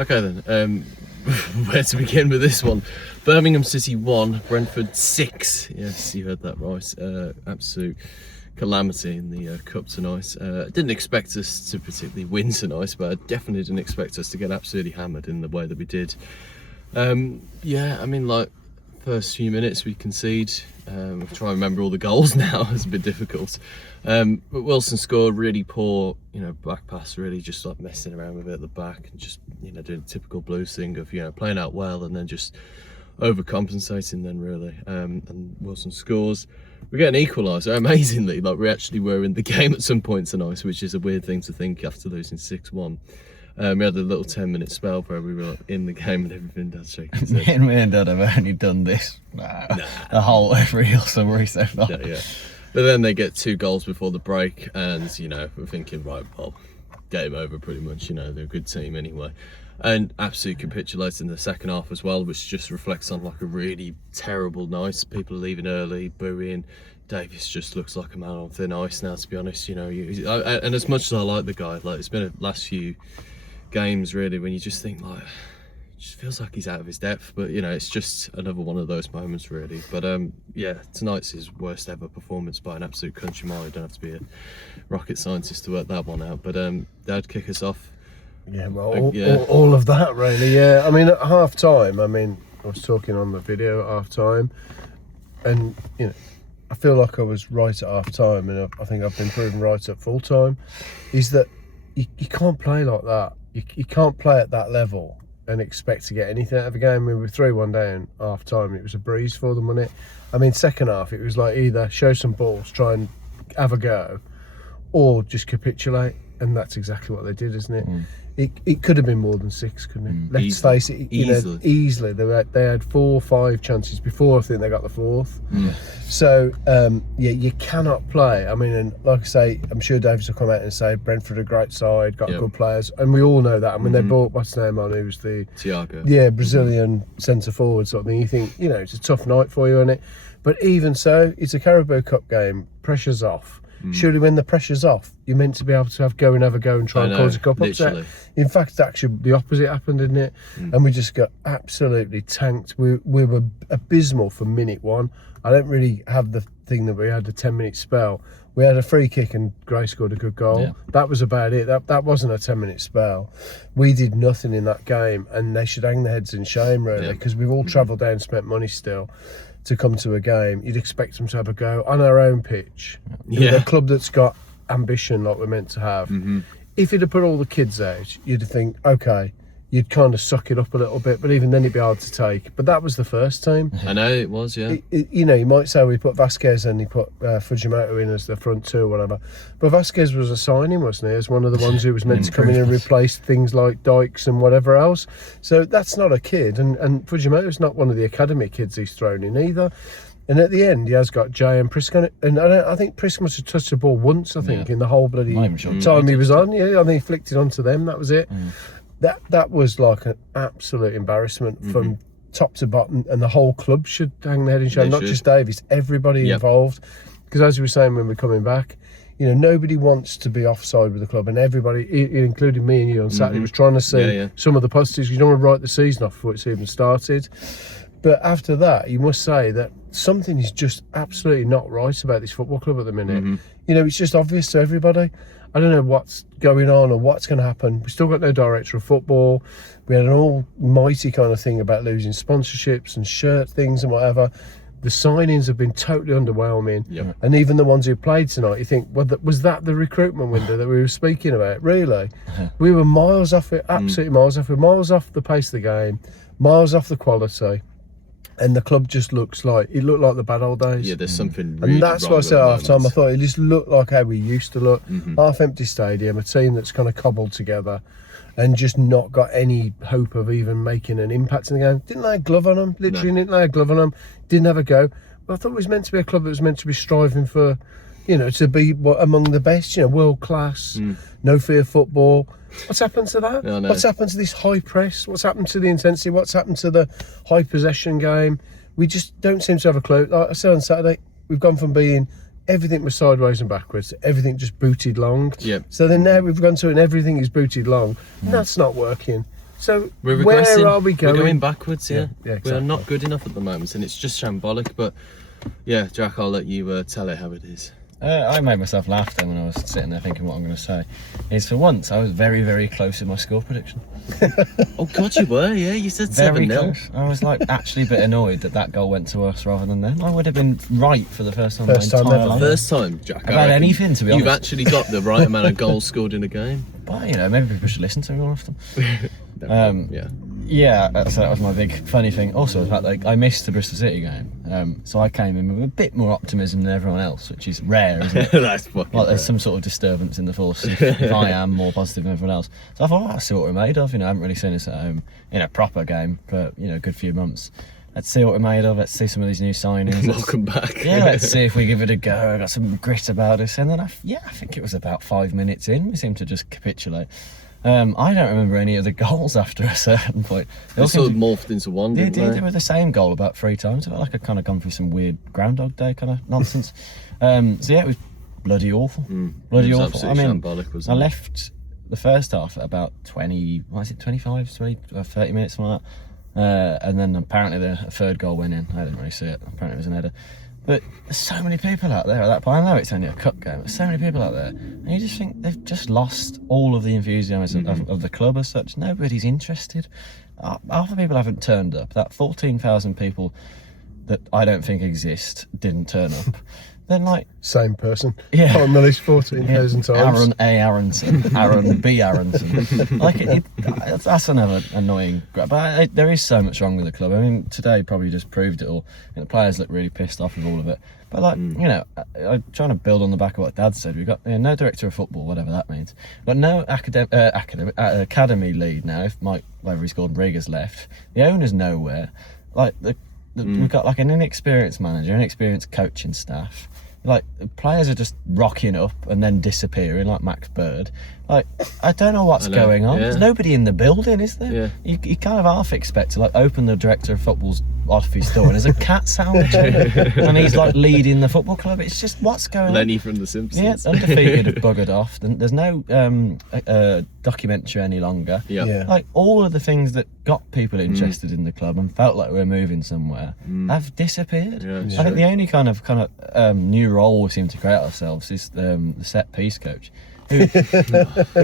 Okay then, where to begin with this one? Birmingham City 1, Brentford 6. Yes, you heard that right. Absolute calamity in the cup tonight. Didn't expect us to particularly win tonight, but I definitely didn't expect us to get absolutely hammered in the way that we did. Yeah, I mean, like, first few minutes we concede. I'm trying to remember all the goals now. It's a bit difficult. But Wilson scored really poor, back pass, really just like messing around with it at the back and just, doing the typical Blues thing of, playing out well and then just overcompensating then really. And Wilson scores. We get an equaliser, amazingly. Like, we actually were in the game at some point tonight, which is a weird thing to think after losing 6-1. We had a little 10-minute spell where we were in the game and everything. Dad's shaking his head. Me and Dad have only done this the whole every summer so far. Yeah. But then they get 2 goals before the break, and we're thinking, right, well, game over pretty much. They're a good team anyway, and absolutely capitulated in the second half as well, which just reflects on like a really terrible night. People are leaving early, booing. Davies just looks like a man on thin ice now, to be honest. And as much as I like the guy, like, it's been a last few games really when you just think, like, it just feels like he's out of his depth, but it's just another one of those moments really. But yeah, tonight's his worst ever performance by an absolute country mile. You don't have to be a rocket scientist to work that one out. But Dad, kick us off. Yeah, well, all of that really. Yeah, I mean, at half time, I was talking on the video at half time, and I feel like I was right at half time, and I think I've been proven right at full time, is that you can't play like that. You can't play at that level and expect to get anything out of a game. We were 3-1 down half time. It was a breeze for them, wasn't it? Second half, it was like either show some balls, try and have a go, or just capitulate. And that's exactly what they did, isn't it? It could have been more than 6, couldn't it? Let's face it, easily. They had 4 or 5 chances before I think they got the 4th. So, you cannot play. And like I say, I'm sure Davies will come out and say Brentford are a great side, got good players, and we all know that. They brought, what's his name on, who was the... Thiago. Yeah, Brazilian centre-forward sort of thing. You think, it's a tough night for you, isn't it? But even so, it's a Carabao Cup game, pressure's off. Surely when the pressure's off, you're meant to be able to have a go and try and cause a cup upset. In fact, actually the opposite happened, didn't it? And we just got absolutely tanked. We were abysmal from minute 1. I don't really have the thing that we had a 10-minute spell. We had a free kick and Gray scored a good goal. Yeah. That was about it. That wasn't a 10-minute spell. We did nothing in that game, and they should hang their heads in shame really, because we've all travelled down and spent money still to come to a game. You'd expect them to have a go on our own pitch. A club that's got ambition like we're meant to have. If you'd have put all the kids out, you'd think, okay, you'd kind of suck it up a little bit, but even then it'd be hard to take. But that was the first team. I know it was, yeah. You might say we put Vasquez and he put Fujimoto in as the front 2 or whatever. But Vasquez was a signing, wasn't he? As one of the ones who was meant to come in and replace things like Dykes and whatever else. So that's not a kid. And Fujimoto's not one of the academy kids he's thrown in either. And at the end, he has got Jay and Prisk. And I think Prisk must have touched the ball once, I think, in the whole bloody time he was on. Yeah, I think he flicked it onto them. That was it. That was like an absolute embarrassment from top to bottom, and the whole club should hang their head in shame, not just Davies, everybody involved. Because as we were saying when we're coming back, nobody wants to be offside with the club, and everybody, including me and you on Saturday, was trying to see some of the positives. You don't want to write the season off before it's even started. But after that, you must say that something is just absolutely not right about this football club at the minute. It's just obvious to everybody. I don't know what's going on or what's going to happen. We still got no director of football. We had an almighty kind of thing about losing sponsorships and shirt things and whatever. The signings have been totally underwhelming. And even the ones who played tonight, you think, well, was that the recruitment window that we were speaking about? Really? We were miles off it, absolutely miles off it, miles off the pace of the game, miles off the quality. And the club just looked like the bad old days. Yeah, there's something really and that's wrong what I said at half time. I moments. thought it just looked like how we used to look. Half empty stadium, a team that's kind of cobbled together and just not got any hope of even making an impact in the game. Didn't lay a glove on them, literally didn't lay a glove on them, didn't have a go. But I thought it was meant to be a club that was meant to be striving for, to be among the best, world class, no fear football. What's happened to that? No. What's happened to this high press? What's happened to the intensity? What's happened to the high possession game? We just don't seem to have a clue. Like I said on Saturday, we've gone from being everything was sideways and backwards to everything just booted long. Yep. So then now we've gone to an everything is booted long. And that's not working. So We're where regressing. are we going? We're going backwards, yeah. Yeah, We're exactly. not good enough at the moment, and it's just shambolic. But yeah, Jack, I'll let you tell it how it is. I made myself laugh then when I was sitting there thinking what I'm going to say. Is for once I was very, very close in my score prediction. Oh God, you were, yeah. You said Very 7-0. close. I was like actually a bit annoyed that goal went to us rather than them. I would have been right for the first time in my First time entire ever. life. First time, Jack. I About reckon anything, to be You've honest. actually got the right amount of goals scored in a game. But you know, maybe people should listen to me more often. Yeah. Yeah, so that was my big funny thing. Also, the fact that I missed the Bristol City game, so I came in with a bit more optimism than everyone else, which is rare, isn't it? That's fucking Like there's rare. some sort of disturbance in the force if I am more positive than everyone else. So I thought, let's see what we're made of. You know, I haven't really seen us at home in a proper game for a good few months. Let's see what we're made of. Let's see some of these new signings. Welcome back. Yeah, let's see if we give it a go. Got some grit about us. And then I think it was about 5 minutes in, we seemed to just capitulate. I don't remember any of the goals after a certain point. They sort of morphed into one, They didn't did. they? They were the same goal about 3 times. I felt like I'd kind of gone through some weird Groundhog Day kind of nonsense. So yeah, it was bloody awful. Bloody It was awful. I absolutely mean, shambolic, I wasn't it? left the first half at about 25, 20, 30 minutes, something like that. And then apparently the third goal went in. I didn't really see it. Apparently it was an header. But there's so many people out there at that point. I know it's only a cup game. There's so many people out there. And you just think they've just lost all of the enthusiasm of the club as such. Nobody's interested. Half the people haven't turned up. That 14,000 people that I don't think exist didn't turn up. Then like... Same person. Yeah. On the list 14,000 times. Aaron A. Aronson, Aaron B. Aronson. Like that's another annoying. But there is so much wrong with the club. I mean, today probably just proved it all. And the players look really pissed off with all of it. But like, you know, I'm trying to build on the back of what Dad said. We've got no director of football, whatever that means. But no academy lead now. If Mike, whatever he's called, Rieger's left, the owner's nowhere. Like we've got like an inexperienced manager, inexperienced coaching staff. Like players are just rocking up and then disappearing, like Max Bird. Like I don't know what's going on. yeah. There's nobody in the building, is there? Yeah. You kind of half expect to like open the director of football's office door and there's a cat sandwich and he's like leading the football club. It's just what's going on. Lenny from The Simpsons. Yeah, undefeated have buggered off. There's no documentary any longer. Yeah. Like all of the things that got people interested in the club and felt like we were moving somewhere have disappeared. Yeah, I think the only kind of new role we seem to create ourselves is the set piece coach, who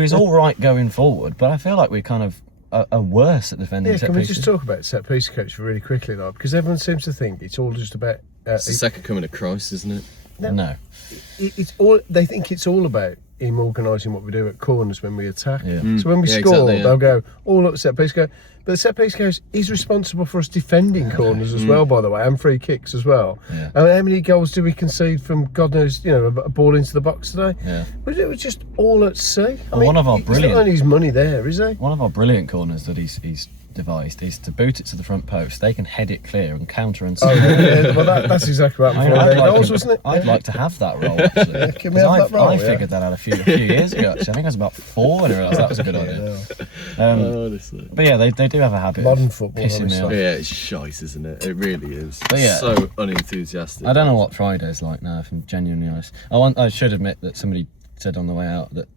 is all right going forward, but I feel like we kind of are worse at defending Yeah, set can we pieces. just talk about set piece coach really quickly now? Because everyone seems to think it's all just about... It's the second coming of Christ, isn't it? No. It's all. They think it's all about him organising what we do at corners when we attack. Yeah. So when we Yeah, score, exactly, yeah. they'll go all up set piece coach. But the set piece coach is responsible for us defending corners as well, by the way, and free kicks as well. Yeah. And how many goals do we concede from God knows, a ball into the box today? Yeah. But it was just all at sea. Well, one of our he's brilliant- not only his money there, is he? One of our brilliant corners that he's devised is to boot it to the front post. They can head it clear and counter and Oh, yeah, well, that's exactly what happened for their goals, wasn't it? I'd like to have that role, actually. Can we have 'Cause that role, I yeah? figured that out a few years ago, actually. I think I was about 4 when I realised that was a good idea. Honestly. But yeah, they do have a habit Modern of football, pissing me honestly. off. Yeah, it's shite, isn't it? It really is. But yeah. So unenthusiastic. I don't know what Friday's like now, if I'm genuinely honest. I should admit that somebody said on the way out that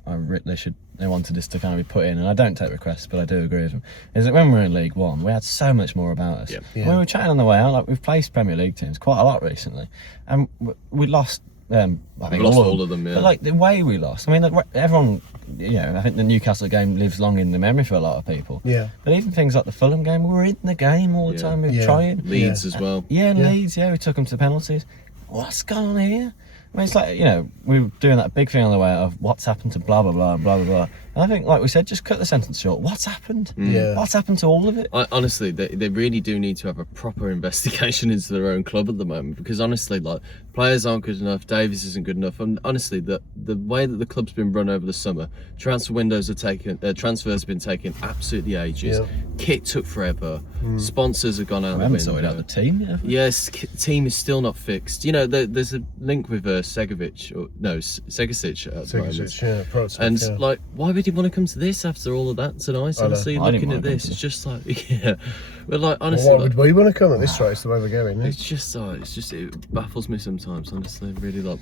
they wanted us to kind of be put in, and I don't take requests, but I do agree with them, is that when we were in League One, we had so much more about us. Yeah. Yeah. We were chatting on the way out, like we've placed Premier League teams quite a lot recently, and we lost, I think We've lost all of them, But yeah. like the way we lost, I mean, like, everyone, I think the Newcastle game lives long in the memory for a lot of people. Yeah. But even things like the Fulham game, we were in the game all the Yeah. time, we were Yeah. trying. Leeds as well. Yeah, Yeah. Leeds, we took them to penalties. What's going on here? I mean, it's like, we were doing that big thing on the way out of what's happened to blah, blah, blah, and blah, blah, blah. And I think, like we said, just cut the sentence short. What's happened? Yeah. What's happened to all of it? Honestly, they really do need to have a proper investigation into their own club at the moment, because honestly, like, players aren't good enough, Davies isn't good enough, and honestly, the way that the club's been run over the summer, transfers have been taking absolutely ages. Yeah. Kit took forever. Sponsors have gone out We the haven't window. sorted out the team yet. have we? Yes, team is still not fixed. There's a link with Segasic at the moment. Segasic, yeah, prototype, And yeah. like, why would you want to come to this after all of that tonight? I know. Honestly, I didn't looking wanna at come this, to it's just like, yeah. But like, Well, honestly, why like, would we want to come at this race the way we're going? Eh? it's just it baffles me sometimes. Honestly, really, like,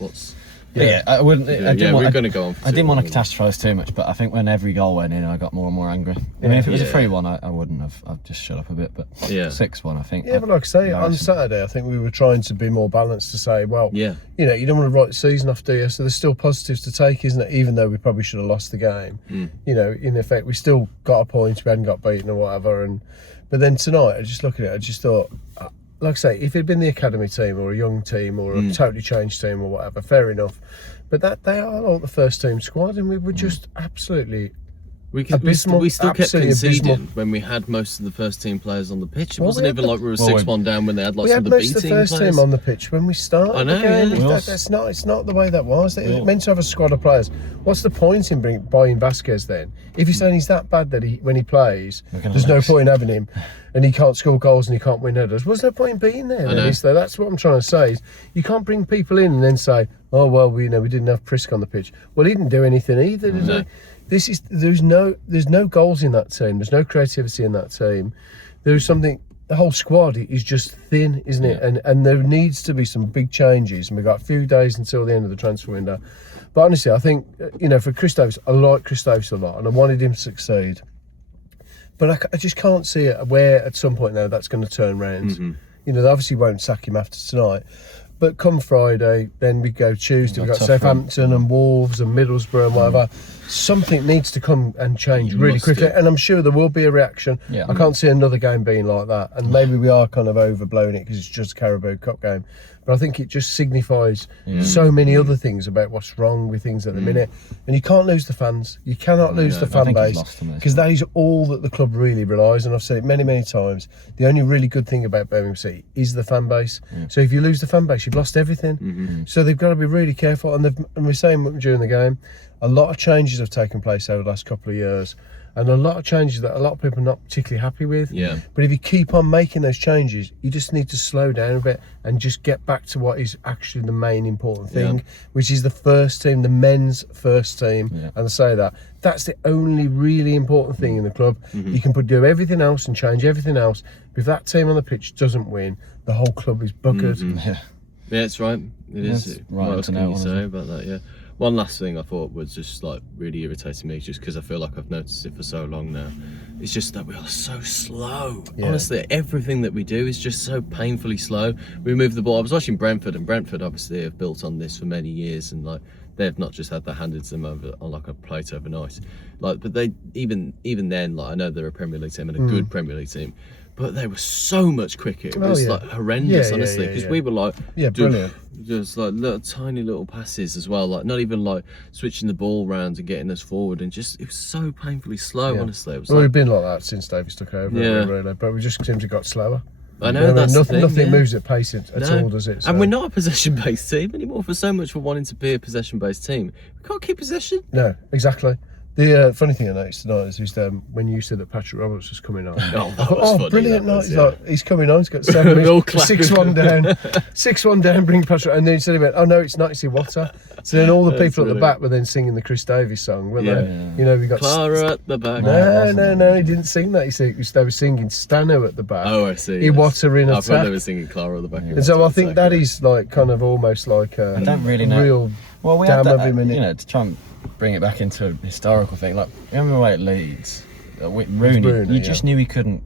Yeah, I wouldn't. I didn't want, we're going to go on. I didn't want to catastrophise too much, but I think when every goal went in, I got more and more angry. I mean, if it was a 3-1, I wouldn't have. I'd just shut up a bit. But 6-1, I think. Yeah, but like I say, on Saturday, I think we were trying to be more balanced to say, well, you know, you don't want to write the season off, do you? So there's still positives to take, isn't it? Even though we probably should have lost the game, you know, in effect, we still got a point. We hadn't got beaten or whatever. But then tonight, I just look at it. I just thought, like I say, if it'd been the academy team or a young team or a totally changed team or whatever, fair enough. But that they are like the first team squad, and we were just absolutely abysmal. We still kept conceding abysmal. when we had most of the first team players on the pitch. It wasn't even like we were 6-1 down when they had We some had of the B most of team the first players. team on the pitch when we started. I know, the game. yeah. It's not the way that was. It meant to have a squad of players. What's the point in buying Vasquez then? If you're saying he's that bad that when he plays, there's no point in having him, and he can't score goals and he can't win headers. What's no point in being there? So that's what I'm trying to say. Is you can't bring people in and then say, oh well, we didn't have Prisk on the pitch. Well, he didn't do anything either, did he? There's no goals in that team. There's no creativity in that team. There's something. The whole squad is just thin, isn't it? And there needs to be some big changes. And we've got a few days until the end of the transfer window. But honestly, I think, you know, for Chris Davies, I like Chris Davies a lot, and I wanted him to succeed. But I just can't see it where at some point now that's going to turn round. You know, they obviously won't sack him after tonight. But come Friday, then we go Tuesday, we've got Southampton and Wolves and Middlesbrough and whatever. Something needs to come and change really quickly. And I'm sure there will be a reaction. I can't see another game being like that. And maybe we are kind of overblowing it because it's just a Carabao Cup game. But I think it just signifies so many other things about what's wrong with things at the minute. And you can't lose the fans. You cannot lose the fan base, because that is all that the club really relies on. I've said it many, many times. The only really good thing about Birmingham City is the fan base. So if you lose the fan base, you've lost everything. So they've got to be really careful. And we're saying during the game, a lot of changes have taken place over the last couple of years. And a lot of changes that a lot of people are not particularly happy with. But if you keep on making those changes, you just need to slow down a bit and just get back to what is actually the main important thing, which is the first team, the men's first team. And I say that's the only really important thing in the club. You can do everything else and change everything else. But if that team on the pitch doesn't win, the whole club is buggered. Yeah, it's right. It is. Right. What else can you say about that? One last thing I thought was just like really irritating me, just because I feel like I've noticed it for so long now. It's just that we are so slow. Honestly, everything that we do is just so painfully slow. We move the ball. I was watching Brentford, and Brentford obviously have built on this for many years, and like they've not just had that handed to them over on like a plate overnight. Like, but they even then, like I know they're a Premier League team and a good Premier League team, but they were so much quicker. It was like horrendous, honestly, because we were like, brilliant. Just like tiny little passes as well, like not even like switching the ball around and getting us forward, and just it was so painfully slow. Honestly, it was we've been like that since Davies took over, really, but we just seems to got slower. I know that's nothing moves at pace at all, does it? So. And we're not a possession-based team anymore. For so much for wanting to be a possession-based team, we can't keep possession. No, exactly. The funny thing I noticed tonight is when you said that Patrick Roberts was coming on. Funny, brilliant night! He's coming on. He's got 7 minutes, 6-1 down, 6-1 down. Bring Patrick, and then he went, "Oh no, it's not. It's Iwata." So then all the people at the back were then singing the Chris Davies song, weren't they? You know, we got Clara at the back. No, he didn't sing that. They were singing Stano at the back. Oh, I see. Iwata in attack. I thought they were singing Clara at the back. And so I think that is like kind of almost like a I don't really know. Real we damn had that, every minute. you know, to try and bring it back into a historical thing. Like, remember away at Leeds, Rooney, you just knew he couldn't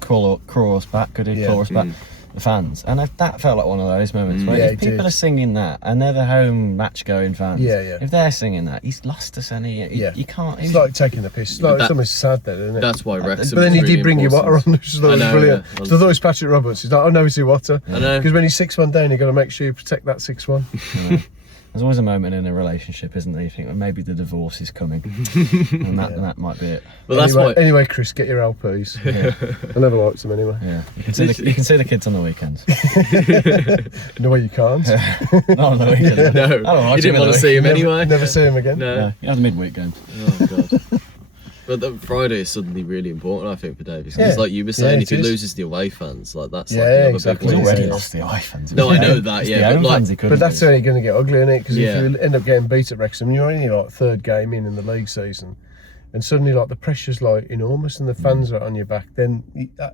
crawl us back, could he? Claw us back, the fans. And that felt like one of those moments where if people are singing that, and they're the home match-going fans, if they're singing that, he's lost us, and you can't... It's like taking the piss. It's almost sad then, isn't it? That's why Wrexham. But then he really did bring Iwata on, which was brilliant. So I thought it was Patrick Roberts. He's like, oh no, it's Iwata. I know. Because when he's 6-1 down, you've got to make sure you protect that 6-1. There's always a moment in a relationship, isn't there? You think, well, maybe the divorce is coming, and that might be it. Well, anyway, Chris, get your LPs. I never liked them anyway. Yeah, you can see the kids on the weekends. No way you can't. Not on the weekends. No, you didn't want to see him anyway. Never see him again. No, you have the midweek games. Oh god. But the Friday is suddenly really important, I think, for Davies. Because, like you were saying, if he loses the away fans, like that's like another exactly. big He's win. already lost the away fans. No, I know that. But that's only going to get ugly, isn't it? Because if you end up getting beat at Wrexham, you're only like third game in the league season, and suddenly like the pressure's like enormous and the fans are on your back, then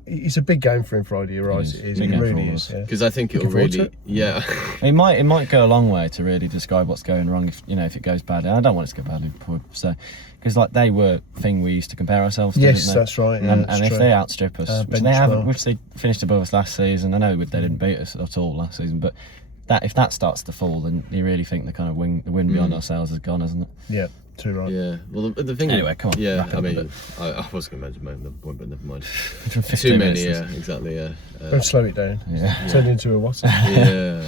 it's a big game for him Friday. You're right, it is. Big It game for really all of is. us. Yeah. Because I think it'll Looking forward really, to yeah. It might go a long way to really describe what's going wrong if if it goes badly. I don't want it to go badly, so because like they were a thing we used to compare ourselves to. Yes, didn't they? that's right. And, Yeah, and if they outstrip us, which they haven't, which they finished above us last season. I know they didn't beat us at all last season, but if that starts to fall, then you really think the kind of the wind beyond ourselves is gone, isn't it? Yeah, too right. Yeah, well, the thing. Anyway, come on, Yeah, wrap it I up a mean, bit. I was going to mention the point, but never mind. 15 Too many, minutes. yeah, exactly, yeah. Don't slow it down. Yeah. Turn into a what? Yeah.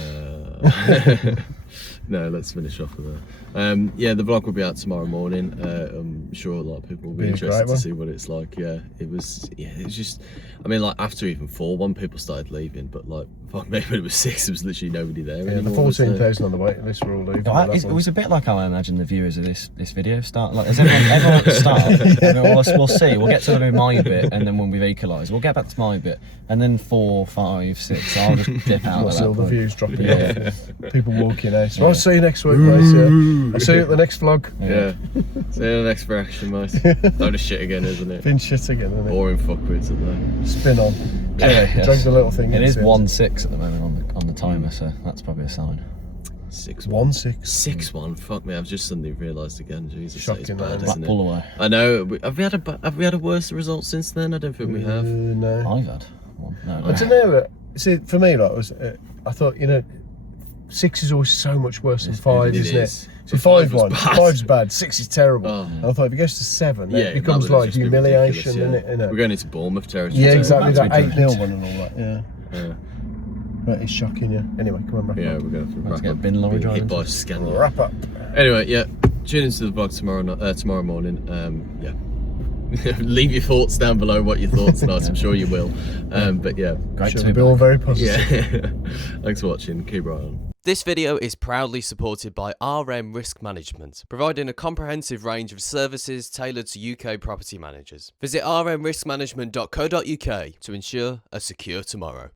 No, let's finish off with that. Yeah, the vlog will be out tomorrow morning. I'm sure a lot of people will be Be a interested great to one. see what it's like. Yeah, it was just, I mean, like after even 4-1, people started leaving, but like, fuck me, when it was 6, there was literally nobody there Yeah, the anymore. was there? 14,000 on the waiting list were all leaving. No, by that it point. was a bit like how I imagine the viewers of this video start. Like, as everyone at the start, we'll see. We'll get to my bit, and then when we've equalised, we'll get back to my bit, and then 4, 5, 6. I'll just dip out. We'll at see that all the point. views dropping Yeah. off. People walking out. So I'll see you next week, mate. Yeah. I'll see you at the next vlog. Yeah. See you in the next reaction, mate. Load of shit again, isn't it? Been shit again, isn't it? Boring fuckwits at that. Spin on. Anyway, yes. Drag the little thing. It is into 1-6 at the moment on the timer, so that's probably a sign. 6-1. 1-6. 6-1. Fuck me, I've just suddenly realised again. Jesus, that is Shocking, bad, that, isn't it? Blackpool away. I know. Have we had a worse result since then? I don't think we have. No. I've had one. No, I don't know. See, for me, like, I thought, 6 is always so much worse than 5, isn't it? So But 5 was 5-1. bad. 5's bad. 6 is terrible. Oh. And I thought if it goes to 7, then Yeah, it becomes that would like just be humiliation, ridiculous, isn't it? We're going into Bournemouth territory. Yeah, so- exactly. That That's 8-0 one and all that. Yeah. Yeah, Right, it's shocking, yeah. Anyway, come on, wrap yeah, up. we're going to Let's wrap get up. bin lorry Being driving. hit by a scandal. Wrap up. Anyway, yeah, tune into the vlog tomorrow morning. Yeah. Leave your thoughts down below what your thoughts are. I'm sure you will. But yeah. Great Should to be be all back. very positive. Yeah. Thanks for watching. Keep right on. This video is proudly supported by RM Risk Management, providing a comprehensive range of services tailored to UK property managers. Visit rmriskmanagement.co.uk to ensure a secure tomorrow.